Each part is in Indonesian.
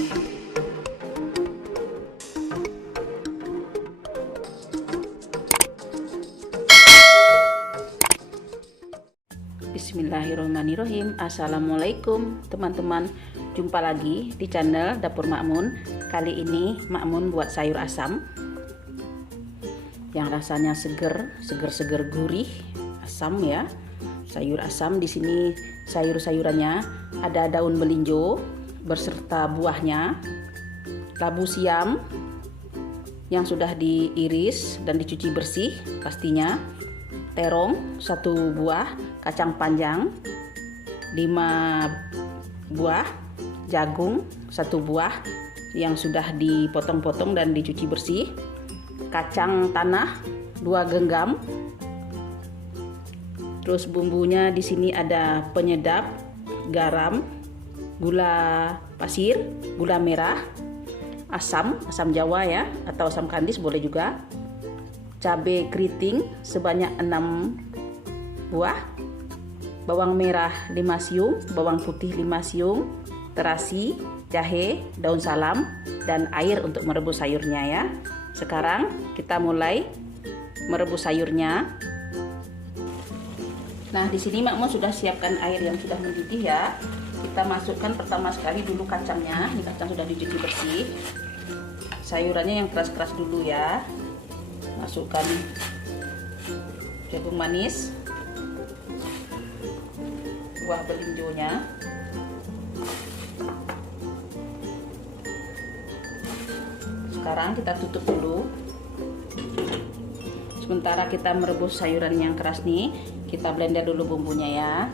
Bismillahirrahmanirrahim. Assalamualaikum teman-teman, jumpa lagi di channel Dapur Makmun. Kali ini Makmun buat sayur asam yang rasanya seger gurih, asam ya. Sayur asam di sini sayurannya ada daun melinjo berserta buahnya, labu siam yang sudah diiris dan dicuci bersih pastinya, terong 1 buah, kacang panjang 5 buah, jagung 1 buah yang sudah dipotong-potong dan dicuci bersih, kacang tanah 2 genggam. Terus bumbunya di sini ada penyedap, garam, gula pasir, gula merah, asam Jawa ya, atau asam kandis boleh juga, cabai keriting sebanyak 6 buah, bawang merah 5 siung, bawang putih 5 siung, terasi, jahe, daun salam, dan air untuk merebus sayurnya ya. Sekarang kita mulai merebus sayurnya. Nah, di sini Makmun sudah siapkan air yang sudah mendidih ya. Kita masukkan pertama sekali dulu kacangnya. Ini kacang sudah dicuci bersih. Sayurannya yang keras-keras dulu ya. Masukkan jagung manis, buah belinjonya, sekarang kita tutup dulu. Sementara kita merebus sayuran yang keras nih, kita blender dulu bumbunya ya.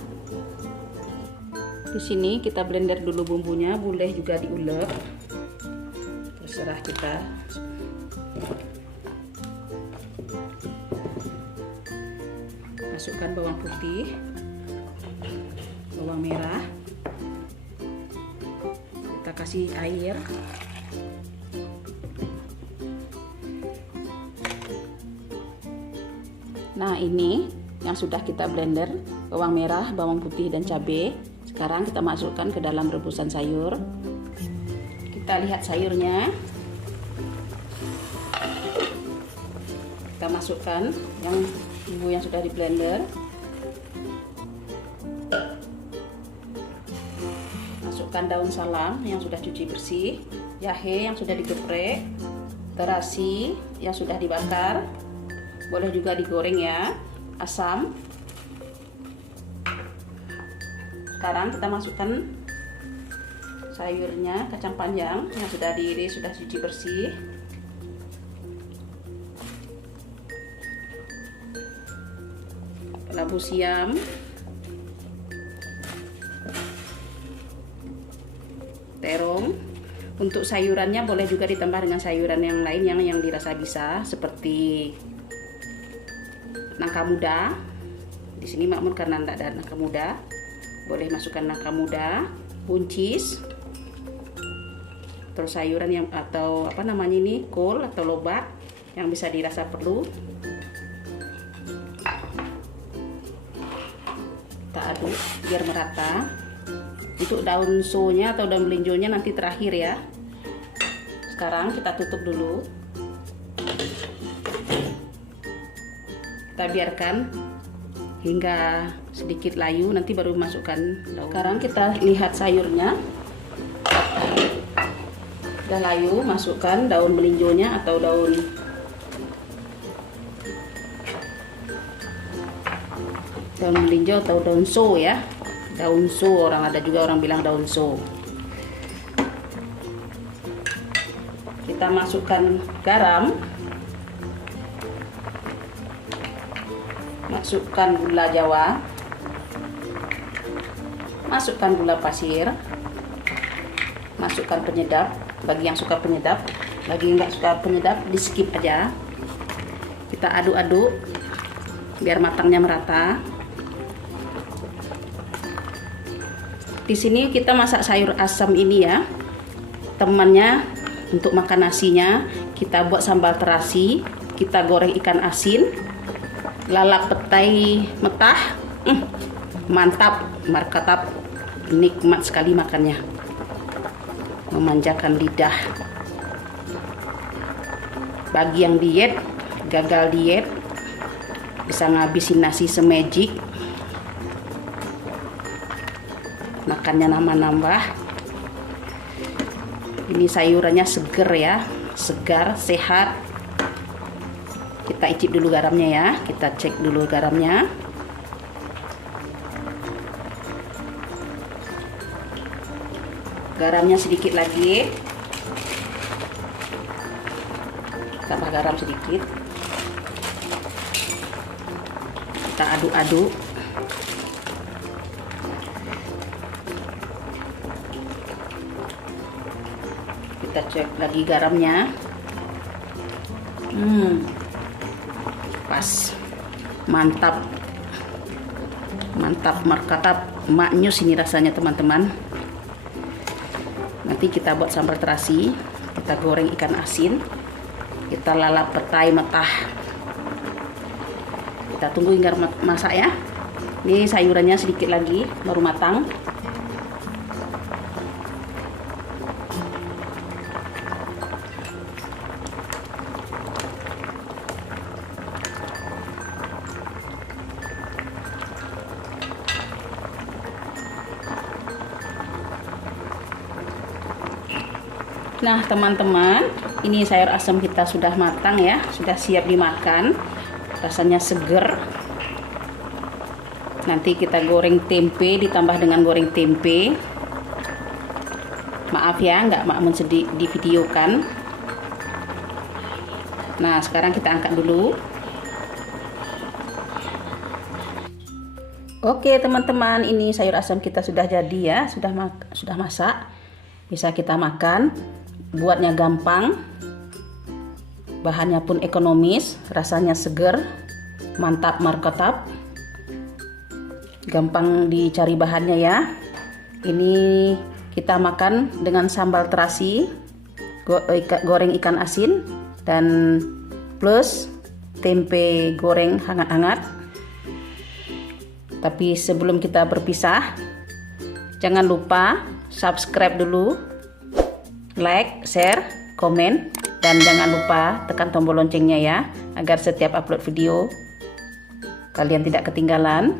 Di sini kita blender dulu bumbunya, boleh juga diulek, terserah kita. Masukkan bawang putih, bawang merah, kita kasih air, nah ini yang sudah kita blender, bawang merah, bawang putih, dan cabai. Sekarang kita masukkan ke dalam rebusan sayur. Kita lihat sayurnya, kita masukkan bumbu yang sudah di blender, masukkan daun salam yang sudah cuci bersih, jahe yang sudah digeprek, terasi yang sudah dibakar, boleh juga digoreng ya, asam. Sekarang kita masukkan sayurnya, kacang panjang yang sudah diiris, sudah cuci bersih, labu siam, terong. Untuk sayurannya boleh juga ditambah dengan sayuran yang lain yang dirasa bisa, seperti nangka muda. Di sini Makmun karena tidak ada nangka muda, boleh masukkan nangka muda, buncis, terus sayuran yang atau apa namanya ini, kol atau lobak yang bisa dirasa perlu. Kita aduk biar merata. Untuk daun sonya atau daun melinjonya nanti terakhir ya. Sekarang kita tutup dulu. Kita biarkan hingga sedikit layu, nanti baru masukkan daun. Sekarang kita lihat sayurnya udah layu, masukkan daun melinjonya atau daun melinjo atau daun so ya. Daun so, ada juga orang bilang daun so. Kita masukkan garam, masukkan gula Jawa, masukkan gula pasir, masukkan penyedap. Bagi yang suka penyedap, bagi yang nggak suka penyedap di skip aja. Kita aduk-aduk biar matangnya merata. Di sini kita masak sayur asam ini ya, temannya untuk makan nasinya kita buat sambal terasi, kita goreng ikan asin, lalap petai metah, mantap, markatap, nikmat sekali makannya. memanjakan lidah. Bagi yang diet, gagal diet, bisa ngabisin nasi semejik, makannya nambah-nambah. Ini sayurannya seger ya, segar, sehat. Kita icip dulu garamnya ya, kita cek dulu garamnya. Garamnya sedikit lagi, tambah garam sedikit, kita aduk-aduk. Kita cek lagi garamnya. Pas, mantap, mantap, markatap, maknyus ini rasanya teman-teman. Nanti kita buat sambal terasi, kita goreng ikan asin, kita lalap petai mentah. Kita tunggu hingga masak ya. Ini sayurannya sedikit lagi baru matang. Nah teman-teman, ini sayur asam kita sudah matang ya, sudah siap dimakan. Rasanya seger. Nanti kita goreng tempe, ditambah dengan goreng tempe. Maaf ya, nggak makmun di videokan. Nah sekarang kita angkat dulu. Oke teman-teman, ini sayur asam kita sudah jadi ya, sudah masak. Bisa kita makan. Buatnya gampang, bahannya pun ekonomis, rasanya seger, mantap markotap, gampang dicari bahannya ya. Ini kita makan dengan sambal terasi, goreng ikan asin, dan plus tempe goreng hangat-hangat. Tapi sebelum kita berpisah, jangan lupa subscribe dulu, like, share, komen, dan jangan lupa tekan tombol loncengnya ya, agar setiap upload video kalian tidak ketinggalan.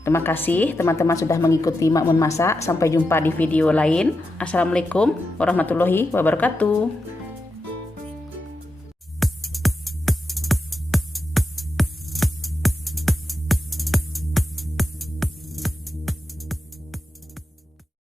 Terima kasih teman-teman sudah mengikuti Makmun Masak. Sampai jumpa di video lain. Assalamualaikum warahmatullahi wabarakatuh.